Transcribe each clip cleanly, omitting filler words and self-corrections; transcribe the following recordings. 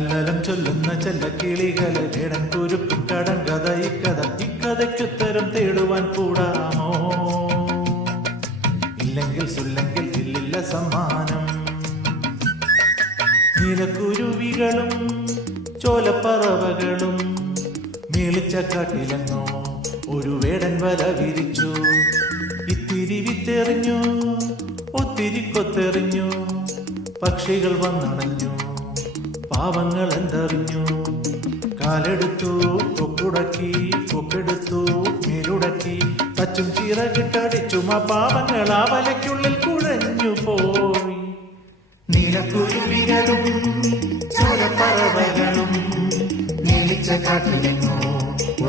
ലല്ലലം ചൊല്ലുന്ന ചെല്ലക്കിളികളെ വേടൻ കുരുക്കും കടങ്കഥ ഇക്കഥയ്ക്കുത്തരം തേടുവാൻ കൂടാമോ? ഇല്ലെങ്കിൽ സുല്ലെങ്കിൽ ഇല്ലില്ല സമ്മാനം. നീലക്കുരുവികളും ചോലപ്പറവകളും മേളിച്ച കാട്ടിലെന്നോ ഒരു വേടൻ വല വിരിച്ചു. ഇത്തിരി വിത്തെറിഞ്ഞു, ഒത്തിരി കൊത്തെറിഞ്ഞു, പക്ഷികൾ വന്നണഞ്ഞു, പാവങ്ങൾ എന്തറിഞ്ഞു. കാലെടുത്തു കൊക്കുടക്കി, കൊക്കെടുത്തു മേലുടക്കി, തച്ചും ചിറകിട്ടടിച്ചും ആ പാവങ്ങൾ ആ വലയ്ക്കുള്ളിൽ കുഴഞ്ഞു പോയി. നീലക്കുരുവികളും ചോലപ്പറവകളും നീളിച്ച കാട്ടിലെങ്ങോ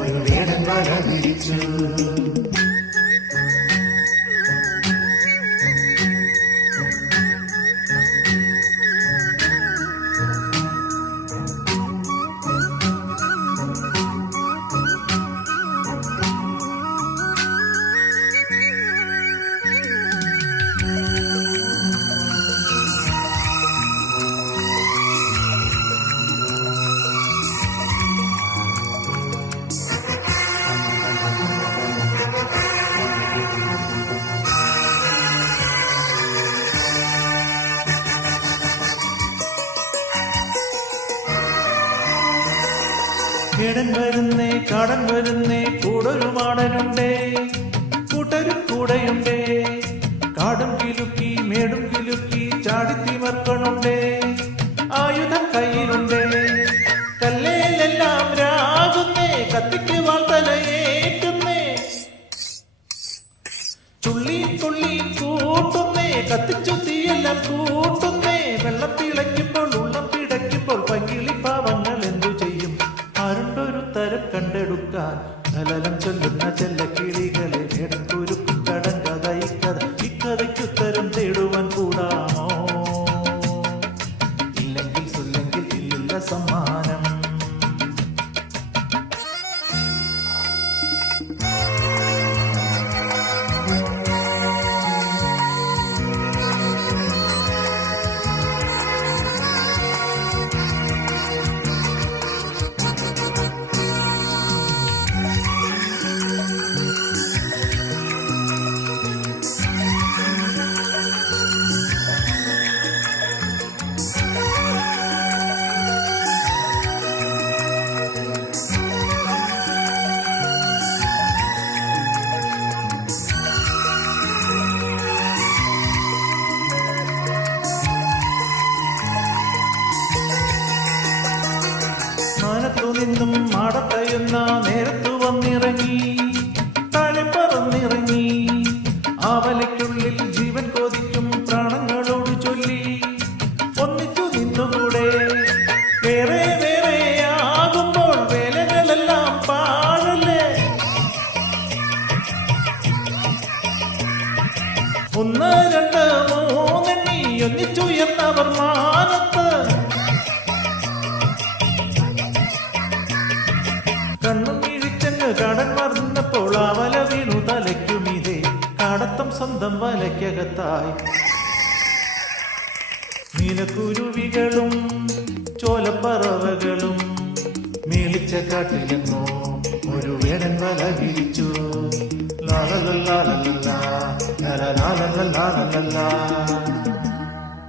ഒരു വേടൻ വല വിരിച്ചു. വേടൻ വരുന്നേ, കാടൻ വരുന്നേ, കൂടൊരു മാടനുണ്ടേ, കൂട്ടരും കൂടെയുണ്ടേ, കാടും കിലുക്കി മേടും കിലുക്കി ചാടിത്തിമർക്കണുണ്ടേ, ആയുധം കയ്യിലുണ്ടേ, കല്ലേലെല്ലാം രാകുന്നേ, കത്തിക്ക് വാൾത്തലയേറ്റുന്നേ, ചുള്ളി തുള്ളി കൂട്ടുന്നേ, കത്തിച്ചു തീയെല്ലാം കൂട്ടുന്നേ, വെള്ളം തിളയ്ക്കുമ്പോൾ ഉള്ളം പിടയ്ക്കുമ്പോൾ പങ്കിളി പാവങ്ങൾ എന്തു ചെയ്യും? ആരുണ്ടൊരു തരം കണ്ടെടുക്കാൻ ലലലം ചൊല്ലുന്ന ചെല്ലക്കിളികളെ വേടൻ കുരുക്കും കടങ്കഥ ഇക്കഥയ്ക്കുത്തരം തേടുവാൻ കൂടാമോ? ഇല്ലെങ്കിൽ സുല്ലെങ്കിൽ ഇല്ലില്ല സമ്മാനം. മാനത്തു നിന്നും മാടത്തയുന്ന നേരത്തു വന്നിറങ്ങി, താഴെ പറന്നിറങ്ങി, ആ വലയ്ക്കുള്ളിൽ ജീവൻ കൊതിക്കും പ്രാണങ്ങളോട് ചൊല്ലി, ഒന്നിച്ചു നിന്നുകൂടെ. വേറെ വേറെ ആകുമ്പോൾ വേലകളെല്ലാം പാഴല്ലേ. ഒന്ന് രണ്ട് മൂന്നെണ്ണി ഒന്നിച്ചുയർന്നവർ മാനത്ത്. കണ്ണും ഇഴിച്ചങ്ങ് കടൻ മറന്നപ്പോൾ ആ വല വീണു തലയ്ക്കുമീതെ, കാടത്തം സ്വന്തം വലയ്ക്കകത്തായി. നീലക്കുരുവികളും ചോലപ്പറവകളും മേളിച്ച കാട്ടിലെങ്ങോ ഒരു വേടൻ വല വിരിച്ചു. ലാലലല്ലാലല്ലാ, ലാലലാലല്ലാലല്ലാ.